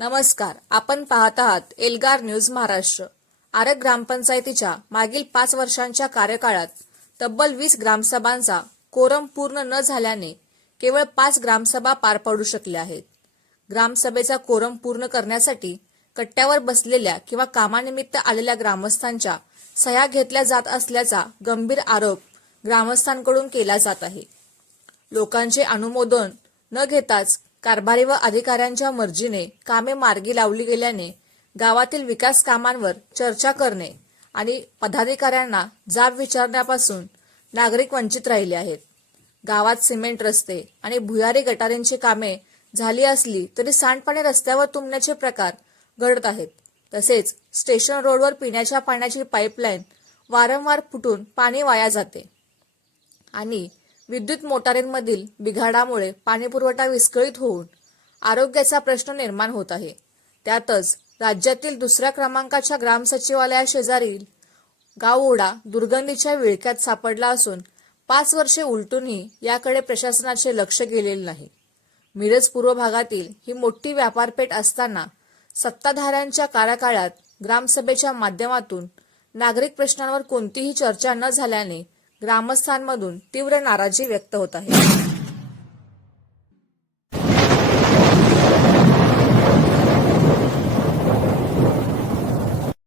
नमस्कार, आपण पाहत आहात एल्गार न्यूज महाराष्ट्र। आरग ग्रामपंचायतीच्या मागील 5 वर्षांच्या कार्यकाळात तब्बल 20 ग्रामसभांचा कोरम पूर्ण न झाल्याने केवळ 5 ग्रामसभा पार पडू शकल्या आहेत। ग्रामसभेचा कोरम पूर्ण करण्यासाठी कट्ट्यावर बसलेल्या किंवा कामानिमित्त आलेल्या ग्रामस्थांच्या सह्या घेतल्या जात असल्याचा गंभीर आरोप ग्रामस्थांकडून केला जात आहे। लोकांचे अनुमोदन न घेताच कारभारी व अधिकाऱ्यांच्या मर्जीने कामे मार्गी लावली गेल्याने गावातील विकास कामांवर चर्चा करणे आणि पदाधिकाऱ्यांना जाब विचारण्यापासून नागरिक वंचित राहिले आहेत। गावात सिमेंट रस्ते आणि भुयारी गटारींची कामे झाली असली तरी सांडपाणी रस्त्यावर तुंबण्याचे प्रकार घडत आहेत। तसेच स्टेशन रोडवर पिण्याच्या पाण्याची पाईपलाईन वारंवार फुटून पाणी वाया जाते आणि विद्युत मोटारींमधील बिघाडामुळे पाणीपुरवठा विस्कळीत होऊन आरोग्याचा प्रश्न निर्माण होत आहे। त्यातच राज्यातील दुसऱ्या क्रमांकाच्या ग्रामसचिवालयाशेजारील गावओढा दुर्गंधीच्या विळख्यात सापडला असून 5 वर्षे उलटूनही याकडे प्रशासनाचे लक्ष गेलेले नाही। मिरज पूर्व भागातील ही मोठी व्यापारपेठ असताना सत्ताधाऱ्यांच्या कार्यकाळात ग्रामसभेच्या माध्यमातून नागरिक प्रश्नांवर कोणतीही चर्चा न झाल्याने ग्रामस्थांमधून तीव्र नाराजी व्यक्त होत आहे।